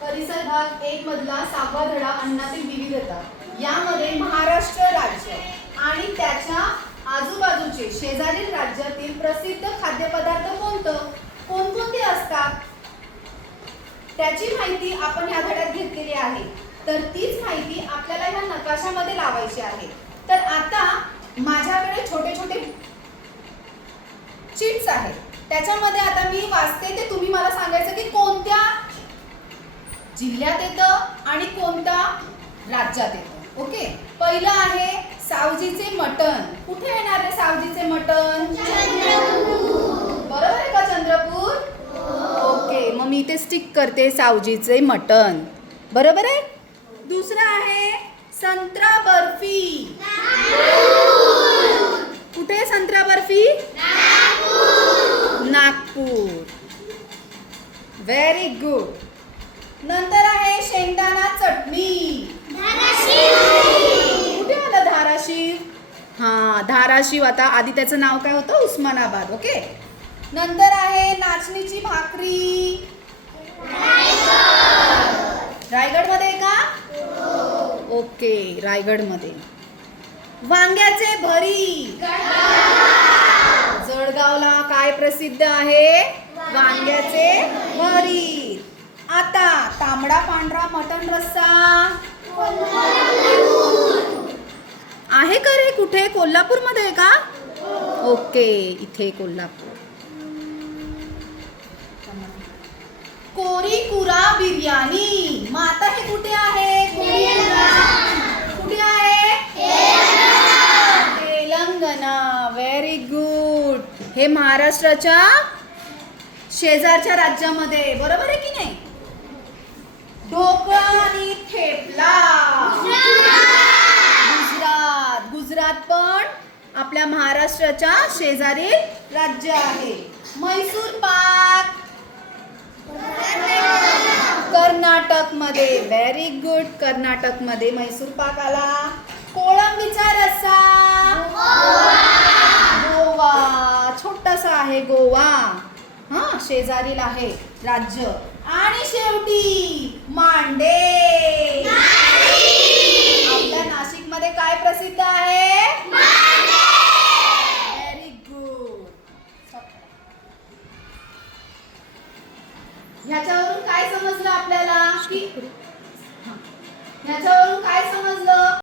परिसर भाग 1 मधला 6वा धडा अन्नातील विविधता यामध्ये महाराष्ट्र राज्य आणि त्याच्या आजूबाजूचे शेजारील राज्यातील प्रसिद्ध खाद्यपदार्थ कोणकोणते असतात त्याची माहिती आपण या धड्यात घेतलेली आहे. तर तीच माहिती आपल्याला या नकाशामध्ये लावायची आहे. तर आता माझ्याकडे छोटे छोटे शीट्स आहेत. त्याच्यामध्ये आता मी वाचते ते तुम्ही मला सांगायचं की कोणत्या जिल्ह्यात येतं आणि कोणत्या राज्यात येतं. ओके, पहिलं आहे सावजीचे मटण. कुठे येणार आहे सावजीचे मटण? बरोबर आहे का चंद्रपूर? ओके, मग मी इथे स्टिक करते सावजीचे मटण. बरोबर आहे. दुसरं आहे संत्रा बर्फी. कुठे संत्रा बर्फी? नागपूर. Very good. नंतर आहे शेंगदाणा चटणी. कुठे आलं? धाराशिव. हा, धाराशिव. आता आधी त्याचं नाव काय होतं? उस्मानाबाद. ओके. नंतर आहे नाचणीची भाकरी. रायगड मध्ये का? ओके, रायगड मध्ये. वांग्याचे भरीत. जळगावला काय प्रसिद्ध आहे? वांग्याचे भरीत. आता तांबडा पांढरा मटण रस्सा आहे का रे? कुठे? कोल्हापूर मध्ये आहे का? ओके, इथे कोल्हापूर. कोरीकुरा बिर्याणी. मग आता हे कुठे आहे? कुठे आहे? तेलंगणा. Very good. हे महाराष्ट्राच्या शेजारच्या राज्यामध्ये. बरोबर आहे की नाही? ढोकळा आणि थेपला. गुजरात पण आपल्या महाराष्ट्राच्या शेजारी राज्य आहे. म्हैसूर पाक कर्नाटक मध्ये. Very good. कर्नाटक मध्ये म्हैसूर पाक आला. कोळंबीचा रस्सा गोवा. छोटासा आहे गोवा. हा, शेजारील आहे राज्य. आणि शेवटी मांडे.